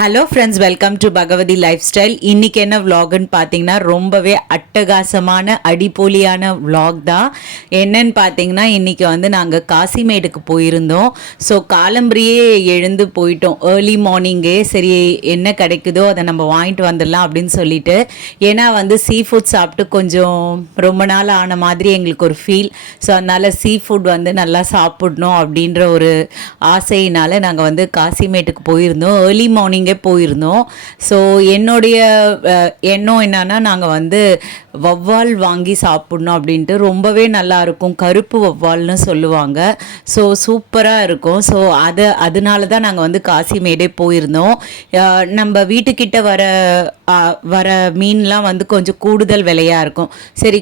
Hello friends, welcome to Bhagavathi lifestyle. இன்றைக்கி என்ன விலாகுன்னு பார்த்தீங்கன்னா ரொம்பவே அட்டகாசமான அடிப்பொலியான விலாக் தான். என்னன்னு பார்த்தீங்கன்னா இன்றைக்கி நாங்கள் காசிமேடுக்கு போயிருந்தோம். ஸோ காலம்பரியே எழுந்து போயிட்டோம், ஏர்லி மார்னிங்கே. சரி என்ன கிடைக்குதோ அதை நம்ம வாங்கிட்டு வந்துடலாம் அப்படின்னு சொல்லிட்டு. ஏன்னா சீ ஃபுட் சாப்பிட்டு கொஞ்சம் ரொம்ப நாள் ஆன மாதிரி எங்களுக்கு ஒரு ஃபீல். ஸோ அதனால் சீ ஃபுட் நல்லா சாப்பிடணும் அப்படின்ற ஒரு ஆசையினால் நாங்கள் காசிமேட்டுக்கு போயிருந்தோம். ஏர்லி மார்னிங் இங்கே போயிருந்தோம். ஸோ என்னுடைய எண்ணம் என்னன்னா நாங்கள் வவ்வால் வாங்கி சாப்பிட்ணும் அப்படின்ட்டு. ரொம்பவே நல்லாயிருக்கும், கருப்பு வவ்வால்னு சொல்லுவாங்க. ஸோ சூப்பராக இருக்கும். ஸோ அதனால தான் நாங்கள் காசிமேடே போயிருந்தோம். நம்ம வீட்டுக்கிட்ட வர மீன்லாம் கொஞ்சம் கூடுதல் விலையாக இருக்கும். சரி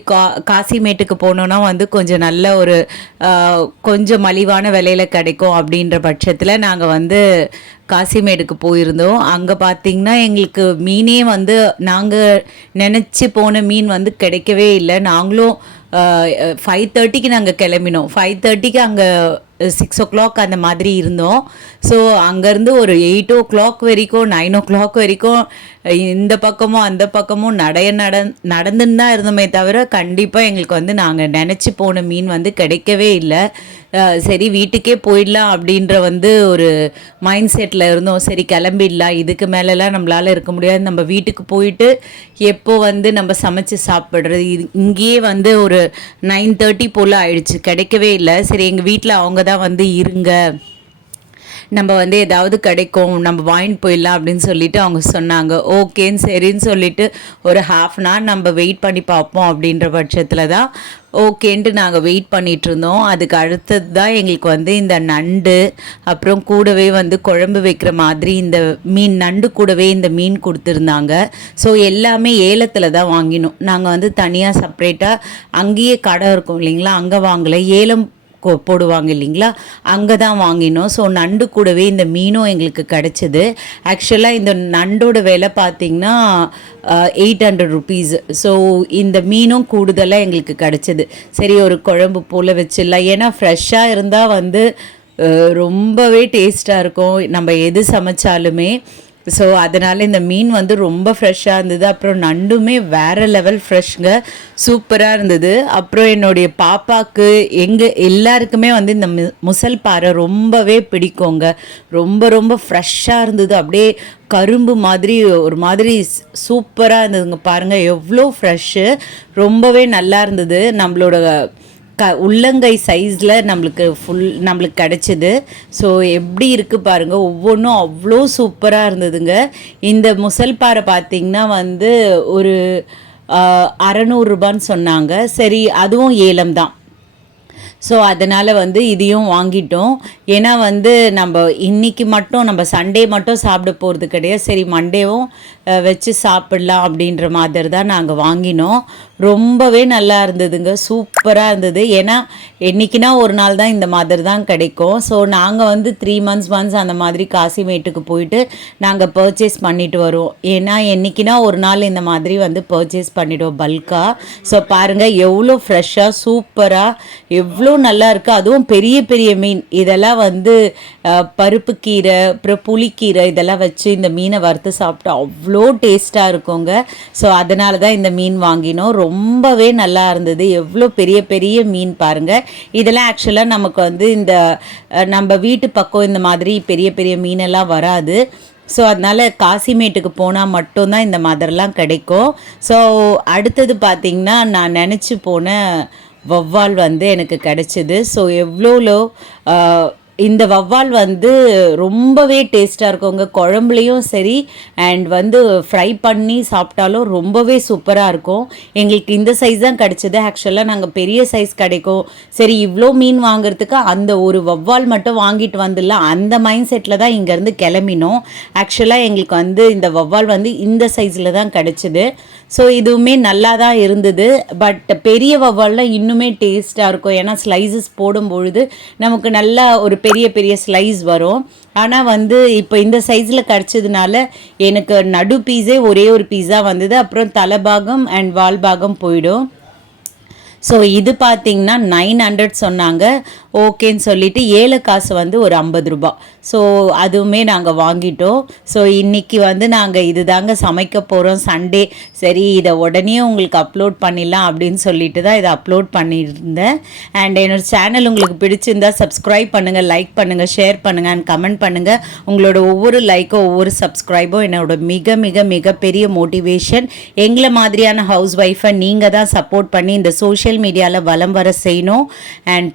காசிமேட்டுக்கு போனோன்னா கொஞ்சம் நல்ல ஒரு கொஞ்சம் மலிவான விலையில் கிடைக்கும் அப்படின்ற பட்சத்தில் நாங்கள் காசிமேடுக்கு போயிருந்தோம். அங்கே பார்த்திங்கன்னா எங்களுக்கு மீனே நாங்கள் நினச்சி போன மீன் கிடைக்கவே இல்லை. நாங்களும் 5:30க்கு நாங்கள் கிளம்பினோம். 5:30க்கு அங்கே 6 o'clock அந்த மாதிரி இருந்தோம். ஸோ அங்கேருந்து ஒரு 8 o'clock வரைக்கும் 9 o'clock வரைக்கும் இந்த பக்கமும் அந்த பக்கமும் நடந்துன்னு தான் இருந்தோமே தவிர கண்டிப்பாக எங்களுக்கு நாங்கள் நினச்சி போன மீன் கிடைக்கவே இல்லை. சரி வீட்டுக்கே போயிடலாம் அப்படின்ற ஒரு மைண்ட் செட்டில் இருந்தோம். சரி கிளம்பிடலாம், இதுக்கு மேலெலாம் நம்மளால் இருக்க முடியாது, நம்ம வீட்டுக்கு போயிட்டு எப்போ நம்ம சமைச்சு சாப்பிட்றது. இங்கேயே ஒரு 9:30 போல் ஆயிடுச்சு, கிடைக்கவே இல்லை. சரி எங்கள் வீட்டில் அவங்க தான் இருங்க, நம்ம ஏதாவது கிடைக்கும், நம்ம வாங்கிட்டு போயிடலாம் அப்படின்னு சொல்லிட்டு அவங்க சொன்னாங்க. ஓகேன்னு சரின்னு சொல்லிட்டு ஒரு 1/2 an hour நம்ம வெயிட் பண்ணி பார்ப்போம் அப்படின்ற பட்சத்தில் தான் ஓகேன்ட்டு நாங்கள் வெயிட் பண்ணிகிட்டு இருந்தோம். அதுக்கு அடுத்தது தான் எங்களுக்கு இந்த நண்டு, அப்புறம் கூடவே குழம்பு வைக்கிற மாதிரி இந்த மீன், நண்டு கூடவே இந்த மீன் கொடுத்துருந்தாங்க. ஸோ எல்லாமே ஏலத்தில் தான் வாங்கினோம். நாங்கள் தனியாக செப்ரேட்டாக அங்கேயே கடை இருக்கும் இல்லைங்களா, அங்கே வாங்கலை, ஏலம் போடுவாங்க இல்லைங்களா, அங்கே தான் வாங்கினோம். ஸோ நண்டு கூடவே இந்த மீனும் எங்களுக்கு கிடச்சிது. ஆக்சுவலாக இந்த நண்டோட விலை பார்த்திங்கன்னா 800 rupees. ஸோ இந்த மீனும் கூடுதலாக எங்களுக்கு கிடச்சிது. சரி ஒரு குழம்பு போல் வச்சிடலாம், ஏன்னா ஃப்ரெஷ்ஷாக இருந்தால் ரொம்பவே டேஸ்ட்டாக இருக்கும் நம்ம எது சமைச்சாலுமே. ஸோ அதனால் இந்த மீன் ரொம்ப ஃப்ரெஷ்ஷாக இருந்தது. அப்புறம் நண்டுமே வேறு லெவல் ஃப்ரெஷ்ங்க, சூப்பராக இருந்தது. அப்புறம் என்னுடைய பாப்பாவுக்கு எல்லாருக்குமே இந்த முசல் பாறை ரொம்பவே பிடிக்குங்க. ரொம்ப ரொம்ப ஃப்ரெஷ்ஷாக இருந்தது, அப்படியே கரும்பு மாதிரி ஒரு மாதிரி சூப்பராக இருந்ததுங்க. பாருங்கள் எவ்வளோ ஃப்ரெஷ்ஷு, ரொம்பவே நல்லா இருந்தது. நம்மளோட உள்ளங்கை சைஸில் நம்மளுக்கு கிடச்சிது. ஸோ எப்படி இருக்குது பாருங்கள், ஒவ்வொன்றும் அவ்வளோ சூப்பராக இருந்ததுங்க. இந்த முசல் பாறை பார்த்திங்கன்னா ஒரு 600 ரூபான்னு சொன்னாங்க. சரி அதுவும் ஏலம் தான். ஸோ அதனால் இதையும் வாங்கிட்டோம். ஏன்னா நம்ம இன்றைக்கி மட்டும், நம்ம சண்டே மட்டும் சாப்பிட போகிறது கிடையாது. சரி மண்டேவும் வச்சு சாப்பிட்லாம் அப்படின்ற மாதிரி தான் நாங்கள் வாங்கினோம். ரொம்பவே நல்லா இருந்ததுங்க, சூப்பராக இருந்தது. ஏன்னா என்றைக்குனா ஒரு நாள் தான் இந்த மாதிரி தான் கிடைக்கும். ஸோ நாங்கள் 3 months once அந்த மாதிரி காசிமேட்டுக்கு போயிட்டு நாங்கள் பர்ச்சேஸ் பண்ணிட்டு வருவோம். ஏன்னா என்றைக்குனா ஒரு நாள் இந்த மாதிரி பர்ச்சேஸ் பண்ணிவிடுவோம் பல்காக. ஸோ பாருங்கள் எவ்வளோ ஃப்ரெஷ்ஷாக சூப்பராக எவ்வளோ நல்லா இருக்குது. அதுவும் பெரிய பெரிய மீன், இதெல்லாம் பருப்பு கீரை அப்புறம் புளிக்கீரை இதெல்லாம் வச்சு இந்த மீனை வறுத்து சாப்பிட்டா அவ்வளோ டேஸ்ட்டாக இருக்குங்க. ஸோ அதனால தான் இந்த மீன் வாங்கினோம். ரொம்பவே நல்லா இருந்தது. எவ்வளோ பெரிய பெரிய மீன் பாருங்கள். இதெல்லாம் ஆக்சுவலாக நமக்கு இந்த நம்ம வீட்டு பக்கம் இந்த மாதிரி பெரிய பெரிய மீனெல்லாம் வராது. ஸோ அதனால் காசிமேட்டுக்கு போனால் மட்டும்தான் இந்த மாதிரிலாம் கிடைக்கும். ஸோ அடுத்தது பார்த்திங்கன்னா நான் நினச்சி போன வவ்வால் எனக்கு கிடச்சிது. ஸோ எவ்வளோ இந்த வவ்வால் ரொம்பவே டேஸ்ட்டாக இருக்குங்க. குழம்புலையும் சரி அண்ட் ஃப்ரை பண்ணி சாப்பிட்டாலும் ரொம்பவே சூப்பராக இருக்கும். எங்களுக்கு இந்த சைஸ் தான் கிடச்சிது. ஆக்சுவலாக நாங்கள் பெரிய சைஸ் கிடைக்கும், சரி இவ்வளோ மீன் வாங்குறதுக்கு அந்த ஒரு வவ்வால் மட்டும் வாங்கிட்டு வந்துடலாம், அந்த மைண்ட் செட்டில் தான் இங்கேருந்து கிளம்பினோம். ஆக்சுவலாக எங்களுக்கு இந்த வவ்வால் இந்த சைஸில் தான் கிடச்சிது. ஸோ இதுவுமே நல்லா தான் இருந்தது. பட் பெரிய வவ்வால்லாம் இன்னுமே டேஸ்ட்டாக இருக்கும். ஏன்னா ஸ்லைசஸ் போடும்பொழுது நமக்கு நல்லா ஒரு பெரிய பெரிய ஸ்லைஸ் வரும். ஆனால் இப்போ இந்த சைஸில் கிடச்சதுனால எனக்கு நடு பீஸே ஒரே ஒரு பீஸா வந்தது. அப்புறம் தலைபாகம் அண்ட் வால் பாகம் போயிடும். ஸோ இது பார்த்திங்கன்னா 900 சொன்னாங்க. ஓகேன்னு சொல்லிட்டு ஏலக்காசு வந்து ஒரு 50 ரூபா. ஸோ அதுவுமே நாங்கள் வாங்கிட்டோம். ஸோ இன்றைக்கி வந்து நாங்கள் இது தாங்க சமைக்க போகிறோம் சண்டே. சரி இதை உடனே உங்களுக்கு அப்லோட் பண்ணிடலாம் அப்படின்னு சொல்லிட்டு தான் இதை அப்லோட் பண்ணியிருந்தேன். அண்ட் என்னோடய சேனல் உங்களுக்கு பிடிச்சிருந்தால் சப்ஸ்கிரைப் பண்ணுங்கள், லைக் பண்ணுங்கள், ஷேர் பண்ணுங்கள் அண்ட் கமெண்ட் பண்ணுங்கள். உங்களோட ஒவ்வொரு லைக்கும் ஒவ்வொரு சப்ஸ்கிரைபும் என்னோட மிக மிக மிகப்பெரிய மோட்டிவேஷன். எங்களை மாதிரியான ஹவுஸ் ஒய்ஃபை நீங்கள் தான் சப்போர்ட் பண்ணி இந்த சோஷியல் மீடியாவில் வலம் வர செய்யணும். அண்ட்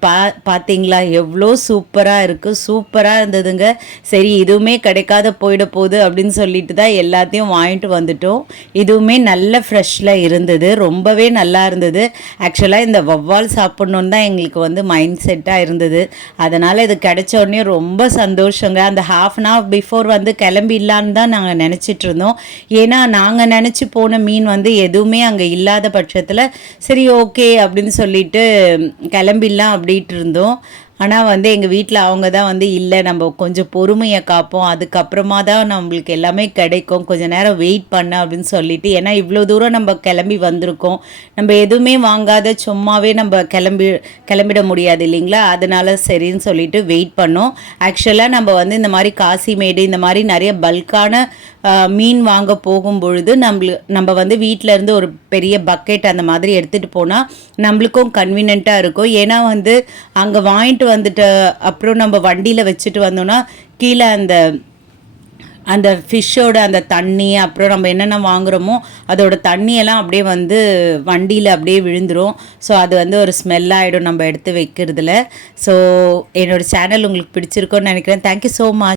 பார்த்தீங்களா எவ்வளோ சூப்பராக இருக்குது, சூப்பராக இருந்ததுங்க. சரி இதுவுமே கிடைக்காத போயிட போகுது அப்படின்னு சொல்லிட்டு தான் எல்லாத்தையும் வாங்கிட்டு வந்துட்டோம். இதுவுமே நல்ல ஃப்ரெஷ்ஷில் இருந்தது, ரொம்பவே நல்லா இருந்தது. ஆக்சுவலாக இந்த வவ்வால் சாப்பிட்ணுன்னு தான் எங்களுக்கு வந்து மைண்ட் செட்டாக இருந்தது. அதனால் இது கிடைச்ச உடனே ரொம்ப சந்தோஷங்க. அந்த ½ பிஃபோர் வந்து கிளம்பிடலான்னு தான் நாங்கள் நினச்சிட்டு இருந்தோம். ஏன்னா நாங்கள் நினச்சி போன மீன் வந்து எதுவுமே அங்கே இல்லாத பட்சத்தில் சரி ஓகே அப்படின்னு சொல்லிட்டு கிளம்பிடலாம் அப்படின்ட்டு இருந்தோம். ஆனால் வந்து எங்கள் வீட்டில் அவங்க தான் வந்து இல்லை நம்ம கொஞ்சம் பொறுமையை காப்போம், அதுக்கப்புறமா தான் நம்மளுக்கு எல்லாமே கிடைக்கும், கொஞ்சம் நேரம் வெயிட் பண்ண அப்படின்னு சொல்லிட்டு. ஏன்னா இவ்வளோ தூரம் நம்ம கிளம்பி வந்திருக்கோம், நம்ம எதுவுமே வாங்காத சும்மாவே நம்ம கிளம்பிட முடியாது இல்லைங்களா. அதனால சரின்னு சொல்லிட்டு வெயிட் பண்ணோம். ஆக்சுவலாக நம்ம வந்து இந்த மாதிரி காசிமேடு இந்த மாதிரி நிறைய பல்கான மீன் வாங்க போகும் பொழுது நம்ம வந்து வீட்டிலேருந்து ஒரு பெரிய பக்கெட் அந்த மாதிரி எடுத்துகிட்டு போனால் நம்மளுக்கும் கன்வீனியண்ட்டாக இருக்கும். ஏன்னா வந்து அங்கே வாங்கிட்டு வந்துட்டு அப்புறம் நம்ம வண்டியில் வச்சுட்டு வந்தோன்னா கீழே அந்த ஃபிஷ்ஷோட அந்த தண்ணி அப்புறம் நம்ம என்னென்ன வாங்குகிறோமோ அதோட தண்ணியெல்லாம் அப்படியே வந்து வண்டியில் அப்படியே விழுந்துடும். ஸோ அது வந்து ஒரு ஸ்மெல்லாகிடும் நம்ம எடுத்து வைக்கிறதுல. ஸோ என்னோடய சேனல் உங்களுக்கு பிடிச்சிருக்கோன்னு நினைக்கிறேன். Thank you so much.